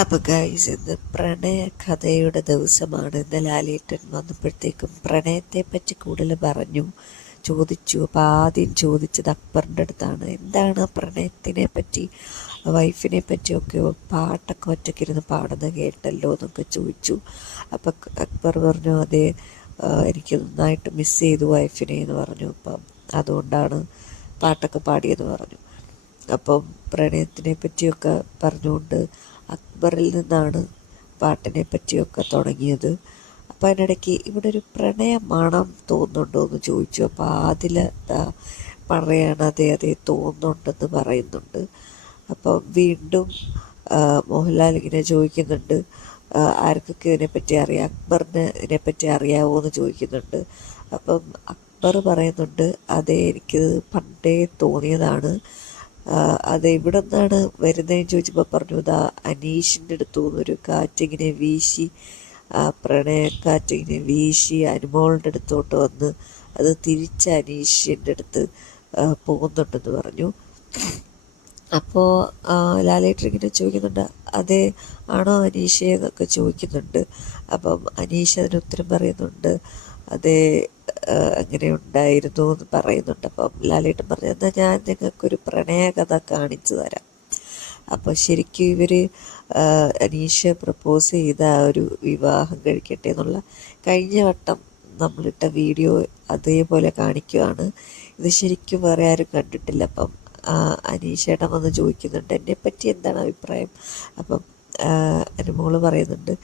അപ്പോൾ ഗൈസ്, ഇന്ന് പ്രണയ കഥയുടെ ദിവസമാണ്. ഇന്ന് ലാലേട്ടൻ വന്നപ്പോഴത്തേക്കും പ്രണയത്തെ പറ്റി കൂടുതൽ ചോദിച്ചു. അപ്പോൾ ആദ്യം ചോദിച്ചത് അക്ബറിൻ്റെ അടുത്താണ്. എന്താണ് പ്രണയത്തിനെ പറ്റി, വൈഫിനെ പറ്റിയൊക്കെ പാട്ടൊക്കെ ഒറ്റയ്ക്കിരുന്ന് പാടുന്നത് കേട്ടല്ലോ എന്നൊക്കെ ചോദിച്ചു. അപ്പം അക്ബർ പറഞ്ഞു, അതെ, എനിക്ക് നന്നായിട്ട് മിസ് ചെയ്തു വൈഫിനെ എന്ന് പറഞ്ഞു. അപ്പം അതുകൊണ്ടാണ് പാട്ടൊക്കെ പാടിയെന്ന് പറഞ്ഞു. അപ്പം പ്രണയത്തിനെ പറ്റിയൊക്കെ പറഞ്ഞുകൊണ്ട് അക്ബറിൽ നിന്നാണ് പാട്ടിനെ പറ്റിയൊക്കെ തുടങ്ങിയത്. അപ്പം അതിനിടയ്ക്ക് ഇവിടെ ഒരു പ്രണയ മണം തോന്നുന്നുണ്ടോ എന്ന് ചോദിച്ചു. അപ്പോൾ അതിൽ പറയാണ്, അതെ തോന്നുന്നുണ്ടെന്ന് പറയുന്നുണ്ട്. അപ്പം വീണ്ടും മോഹൻലാൽ ഇങ്ങനെ ചോദിക്കുന്നുണ്ട്, ആർക്കൊക്കെ ഇതിനെപ്പറ്റി അറിയാം, അക്ബറിന് ഇതിനെപ്പറ്റി അറിയാമോ എന്ന് ചോദിക്കുന്നുണ്ട്. അപ്പം അക്ബർ പറയുന്നുണ്ട്, അതെ, എനിക്ക് പണ്ടേ തോന്നിയതാണ്. അത് ഇവിടെ നിന്നാണ് വരുന്നതെന്ന് ചോദിച്ചപ്പോൾ പറഞ്ഞു, ഇതാ അനീഷിൻ്റെ അടുത്തു നിന്നൊരു കാറ്റിങ്ങനെ വീശി, പ്രണയക്കാറ്റിങ്ങനെ വീശി അനുമോളുടെ അടുത്തോട്ട് വന്ന് അത് തിരിച്ച് അനീഷിൻ്റെ അടുത്ത് പോകുന്നുണ്ടെന്ന് പറഞ്ഞു. അപ്പോൾ ലാലേട്ടൻ ഇങ്ങനെ ചോദിക്കുന്നുണ്ട്, അതെ ആണോ അനീഷേ എന്നൊക്കെ ചോദിക്കുന്നുണ്ട്. അപ്പം അനീഷ് അതിന് ഉത്തരം പറയുന്നുണ്ട്, അതെ അങ്ങനെ ഉണ്ടായിരുന്നു എന്ന് പറയുന്നുണ്ട്. അപ്പം ലാലേട്ടൻ പറഞ്ഞു, എന്നാൽ ഞാൻ നിങ്ങൾക്കൊരു പ്രണയകഥ കാണിച്ചു തരാം. അപ്പോൾ ശരിക്കും ഇവർ അനീഷ് പ്രപ്പോസ് ചെയ്ത ആ ഒരു വിവാഹം കഴിക്കട്ടെ എന്നുള്ള കഴിഞ്ഞ വട്ടം നമ്മളിട്ട വീഡിയോ അതേപോലെ കാണിക്കുകയാണ്. ഇത് ശരിക്കും വേറെ ആരും കണ്ടിട്ടില്ല. അപ്പം അനീഷേട്ടൻ വന്ന് ചോദിക്കുന്നുണ്ട്, എന്നെപ്പറ്റി എന്താണ് അഭിപ്രായം. അപ്പം അനുമോള് പറയുന്നുണ്ട്,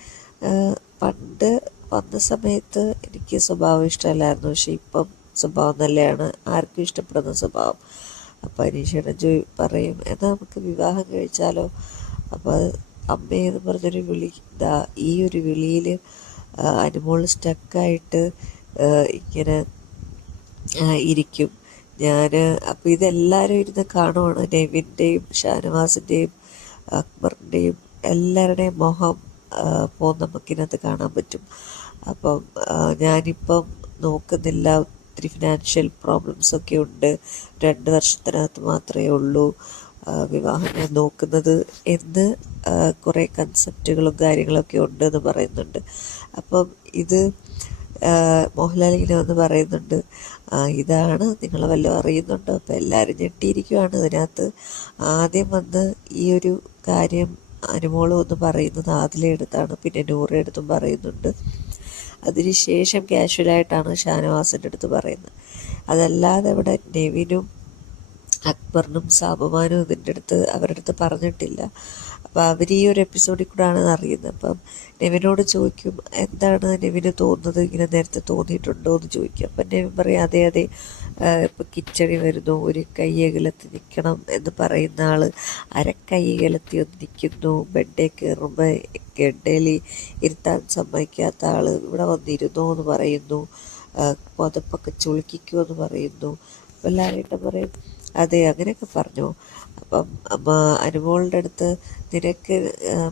പണ്ട് വന്ന സമയത്ത് എനിക്ക് സ്വഭാവം ഇഷ്ടമല്ലായിരുന്നു, പക്ഷെ ഇപ്പം സ്വഭാവം നല്ലതാണ്, ആർക്കും ഇഷ്ടപ്പെടുന്ന സ്വഭാവം. അപ്പം അനീഷേട്ടൻ പറയും, എന്നാൽ നമുക്ക് വിവാഹം കഴിച്ചാലോ. അപ്പോൾ അമ്മയെന്ന് പറഞ്ഞൊരു വിളി, ഈ ഒരു വിളിയിൽ അനുമോൾ സ്റ്റക്കായിട്ട് ഇങ്ങനെ ഇരിക്കും. അപ്പോൾ ഇതെല്ലാവരും ഇരുന്ന് കാണുവാണ്. നെവിൻ്റെയും ഷാനവാസിൻ്റെയും അക്ബറിൻ്റെയും എല്ലാവരുടെയും മുഖം നമുക്കിനകത്ത് കാണാൻ പറ്റും. അപ്പം ഞാനിപ്പം നോക്കുന്നില്ല, ഒത്തിരി ഫിനാൻഷ്യൽ പ്രോബ്ലംസൊക്കെ ഉണ്ട്, 2 വർഷത്തിനകത്ത് മാത്രമേ ഉള്ളൂ വിവാഹം ഞാൻ നോക്കുന്നത് എന്ന് കുറേ കൺസെപ്റ്റുകളും കാര്യങ്ങളൊക്കെ ഉണ്ടെന്ന് പറയുന്നുണ്ട്. അപ്പം ഇത് മോഹൻലാൽ ഇങ്ങനെ വന്ന് പറയുന്നുണ്ട്, ഇതാണ് നിങ്ങൾ വല്ലതും അറിയുന്നുണ്ടോ. അപ്പോൾ എല്ലാവരും ഞെട്ടിയിരിക്കുകയാണ്. അതിനകത്ത് ആദ്യം വന്ന് ഈ ഒരു കാര്യം അനുമോളും ഒന്ന് പറയുന്നത് ആദിലെ അടുത്താണ്, പിന്നെ നൂറയുടെ അടുത്തും പറയുന്നുണ്ട്. അതിനുശേഷം കാഷ്വലായിട്ടാണ് ഷാനവാസിൻ്റെ അടുത്ത് പറയുന്നത്. അതല്ലാതെ ഇവിടെ നെവിനും അക്ബറിനും സാബുമാനും അവരുടെ അടുത്ത് പറഞ്ഞിട്ടില്ല. അപ്പോൾ അവർ ഈ ഒരു എപ്പിസോഡിൽ കൂടെയാണ് അറിയുന്നത്. അപ്പം നെവിനോട് ചോദിക്കും, എന്താണ് നെവിന് തോന്നുന്നത്, ഇങ്ങനെ നേരത്തെ തോന്നിയിട്ടുണ്ടോ എന്ന് ചോദിക്കും. അപ്പം നെവിൻ പറയും, അതെ ഇപ്പം കിച്ചടി വരുന്നു, ഒരു കയ്യകലത്ത് നിൽക്കണം എന്ന് പറയുന്ന ആൾ അരക്കയ്യകലത്തി ഒന്ന് നിൽക്കുന്നു, ബെഡേ കയറുമ്പോൾ ഗഡ്ഡയിൽ ഇരുത്താൻ സമ്മതിക്കാത്ത ആൾ ഇവിടെ വന്നിരുന്നോ എന്ന് പറയുന്നു, പുതപ്പൊക്കെ ചുളുക്കിക്കുമെന്ന് പറയുന്നു. അപ്പം എല്ലാവരും പറയും, അതെ അങ്ങനെയൊക്കെ പറഞ്ഞു. അപ്പം അനുമോളുടെ അടുത്ത് നിനക്ക്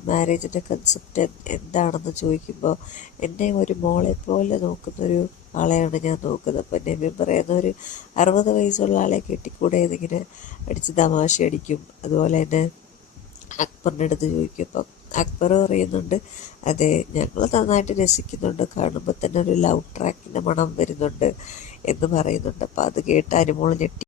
മാരേജിൻ്റെ കൺസെപ്റ്റ് എന്താണെന്ന് ചോദിക്കുമ്പോൾ, എന്നെ ഒരു മോളെ പോലെ നോക്കുന്നൊരു ആളെയാണ് ഞാൻ നോക്കുന്നത്. അപ്പം നെവിൻ പറയുന്ന, ഒരു 60 വയസ്സുള്ള ആളെ കെട്ടിക്കൂടെ എന്നിങ്ങനെ അടിച്ച് തമാശ അടിക്കും. അതുപോലെ തന്നെ അക്ബറിൻ്റെ അടുത്ത് ചോദിക്കും. അപ്പം അക്ബർ പറയുന്നുണ്ട്, അതെ ഞങ്ങൾ നന്നായിട്ട് രസിക്കുന്നുണ്ട്, കാണുമ്പോൾ തന്നെ ഒരു ലവ് ട്രാക്കിൻ്റെ മണം വരുന്നുണ്ട് എന്ന് പറയുന്നുണ്ട്. അപ്പം അത് കേട്ട് അനുമോൾ ഞെട്ടി.